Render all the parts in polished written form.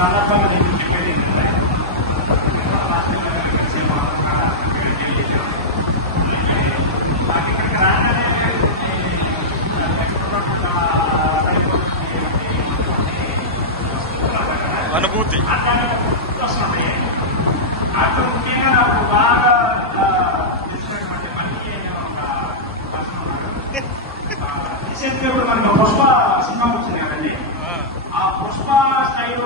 సందర్భంగా నేను చెప్పేది ఏంటంటే నాకు ఇక్కడికి రాగానే అనుభూతి వస్తుంది. అక్కడ ముఖ్యంగా నాకు బాగా తెలిసినటువంటి మనకి ఒక పర్సన్ ఉన్నారు. రీసెంట్గా ఇప్పుడు మనకి పుష్ప సినిమా వచ్చింది కదండి. ఆ పుష్ప స్టైల్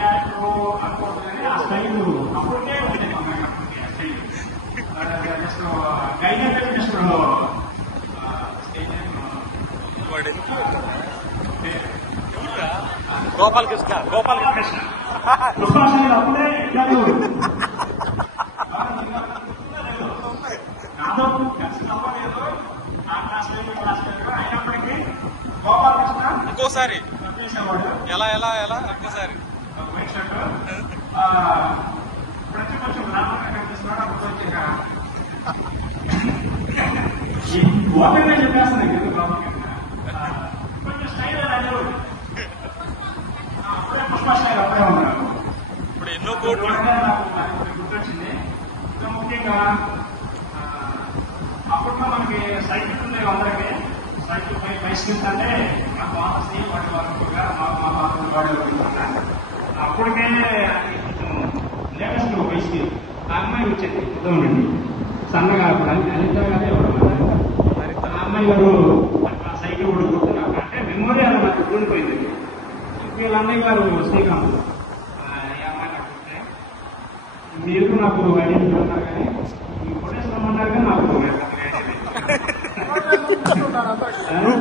క్యారెక్టర్ అనుకోవచ్చు కానీ ఆ స్టైల్ అప్పటికే ఉంది. Just guide just Gopalakrishna Gopalakrishna Pushpa style అప్పుడే నాతో కలిసి నమ్మలేదు. ఆ స్టైల్ అయినప్పటికీ గోపాలకృష్ణ ఇంకోసారి చేసేవాడు. ఎలా ఎలా ఎలా ఇంకోసారి వైట్ షర్ట్ ప్రతి కొంచెం రామకృష్ణ కనిపిస్తున్నాడు. అప్పుడు వచ్చాక ఓపెన్ గా చెప్పేస్తున్నాయి కదా కొంచెం స్టైల్ అనేవాడు. అప్పుడే పుష్ప స్టైల్ అప్పుడే ఉన్నాడు. ఇప్పుడు ఎన్నో కోట్లు నాకు గుర్తొచ్చింది. ఇంకా ముఖ్యంగా అప్పట్లో మనకి సైకిల్ ఉండేవి. అందరికీ సైకిల్ పై బైసికల్స్ అంటే మా బాబుని వాటి వరకుగా మా బాబు వాడేవాడు. అప్పటికే కొంచెం లేటెస్ట్ బైసికల్ ఆ అమ్మాయి వచ్చేది ఉదయం సన్నగా అప్పుడు అనిత గారే ఎవరు ఆ అమ్మాయి గారు సైకిల్ కూడా గుర్తున్నాక అంటే మెమోరీ అలా నాకు కూలిపోయింది. వీళ్ళ అన్నయ్య గారు శ్రీకాంత్ ఈ అమ్మాయి నాకు మీరు నాకు ఐడెంటిటీ ఉన్నారు కానీ ఈ కొట్టేసుకోమన్నారు కానీ నాకు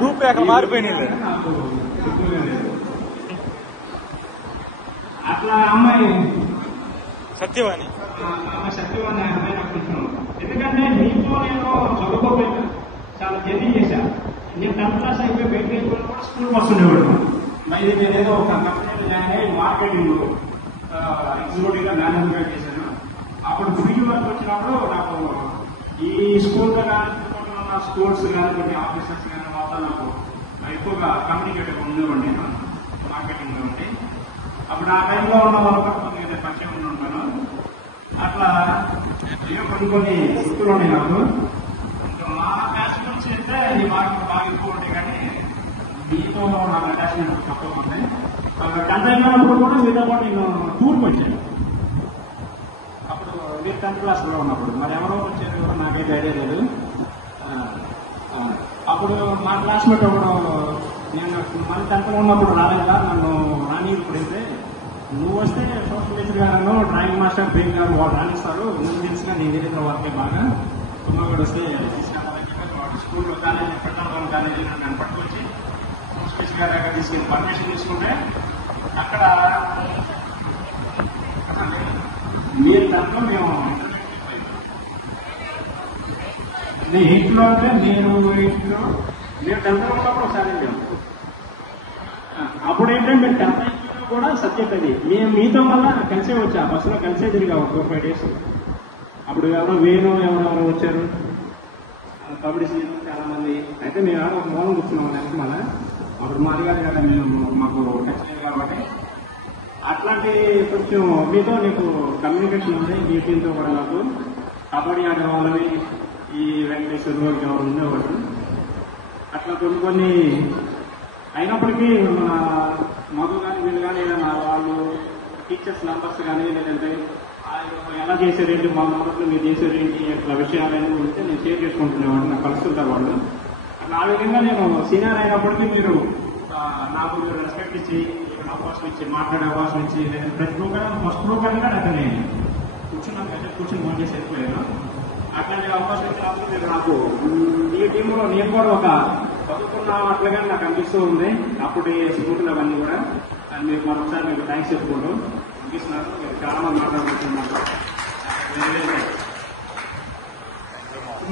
రూపురేఖ మారిపోయినది. నాకు అట్లా అమ్మాయి సత్యవాణి సత్యవాణి అమ్మాయి నాకు ఇష్టం. ఎందుకంటే నీతో నేను చదువుకోపోయినా చాలా జర్నీ చేశాను. నేను 10th క్లాస్ అయిపోయి బయటకు వెళ్ళిపోయినా కూడా స్కూల్ బస్సు ఉండేవాడు. మరి నేనేదో ఒక కంపెనీలో జాయిన్ అయ్యి మార్కెటింగ్ ఎగ్జిక్యూటివ్ గా మేనేజ్మెంట్ చేశాను. అప్పుడు ఫీల్డ్ వర్క్ వచ్చినప్పుడు నాకు ఈ స్కూల్లో కానీ ఉన్న స్కూల్స్ కానీ కొన్ని ఆఫీసర్స్ కానీ మొత్తం నాకు ఎక్కువగా కమ్యూనికేటివ్ ఉండేవాడిని నేను మార్కెటింగ్ లో ఉండి. అప్పుడు ఆ టైంలో ఉన్న వాళ్ళకి కొద్దిగా పరిచయం ఉండి ఉంటాను. అట్లా కొన్ని వృత్తులు ఉన్నాయి నాకు. మా క్లాస్ నుంచి అయితే ఈ మార్కెట్ బాగా ఎక్కువ ఉంటాయి కానీ మీతో నాకు అటాచ్మెంట్ తక్కువ ఉంది. 10th అయినప్పుడు కూడా మీతో పాటు నేను టూర్కి వచ్చాను. అప్పుడు మీరు 10th క్లాస్లో ఉన్నప్పుడు మరి ఎవరో వచ్చారు కూడా నాకైతే ఐడియా లేదు. అప్పుడు మా క్లాస్మేట్ ఒకడు నేను మన 10th లో ఉన్నప్పుడు రాలేదా నన్ను రాని ఇప్పుడైతే నువ్వు వస్తే సోషల్ టీచర్ గారు డ్రాయింగ్ మాస్టర్ బ్రేక్ గారు వాళ్ళు రాణిస్తారు. నువ్వు తెలిసినా నేను తెలిసిన వాళ్ళకే బాగా తుమ్మగడు వస్తే వాడు స్కూల్లో కాలేజీ పెట్టడం కాలేజీ నన్ను పట్టుకొచ్చి సోషల్ టీచర్ గారి దగ్గర తీసుకెళ్ళి పర్మిషన్ తీసుకుంటే అక్కడ మీరు దాంట్లో మేము ఇంట్లో అంటే నేను ఇంట్లో మీరు 10th లో ఉన్నప్పుడు ఒకసారి వెళ్ళాము. అప్పుడు ఏంటంటే మీరు 10th కూడా సబ్జెక్ట్ అది మేము మీతో వల్ల కలిసే వచ్చా బస్సులో కలిసే తిరిగా 4-5 days. అప్పుడు ఎవరో వేణు ఎవరెవరో వచ్చారు పబ్లిసిటీ చాలా మంది. అయితే మేము ఎవరో ఒక మూలం కూర్చున్నాం నెక్స్ట్ మళ్ళీ. అప్పుడు మా అధికారి గారు మేము మాకు టచ్ లేదు కాబట్టి అట్లాంటి కొంచెం మీతో నీకు కమ్యూనికేషన్ ఉంది. మీ టీంతో కూడా నాకు కబడ్డీ ఆడేవాళ్ళని ఈ వెంకటేశ్వర గారికి ఎవరు ఉండేవాడు. అట్లా కొన్ని అయినప్పటికీ మన మధు కానీ వీళ్ళు కానీ ఏదైనా వాళ్ళు టీచర్స్ నంబర్స్ కానీ లేదంటే ఎలా చేసేదేంటి మా మొదట్లో మీరు చేసేదేంటి అట్లా విషయాలన్నీ ఉంటే నేను షేర్ చేసుకుంటునేవాడు. నాకు కలుస్తుంటారు వాళ్ళు. అట్లా ఆ విధంగా నేను సీనియర్ అయినప్పటికీ మీరు నాకు మీరు రెస్పెక్ట్ ఇచ్చి అవకాశం ఇచ్చి మాట్లాడే అవకాశం ఇచ్చి లేదంటే ప్రతి ప్రోగ్రామ్ ఫస్ట్ ప్రోగ్రామ్ గా అతను కూర్చున్నాను కదా కూర్చుని ఫోన్ చేసి వెళ్ళిపోయాను. అట్లాంటి అవకాశం ఇచ్చినప్పుడు మీరు నాకు ఈ టీంలో నేను కూడా ఒక చదువుకున్నట్లుగా నాకు అనిపిస్తూ ఉంది. అప్పుడు స్కూల్ అవన్నీ కూడా మీరు మరొకసారి మీకు థ్యాంక్స్ చెప్పుకుంటూ అనిపిస్తున్నారు. మీరు చాలా మంది మాట్లాడుకుంటున్నారు.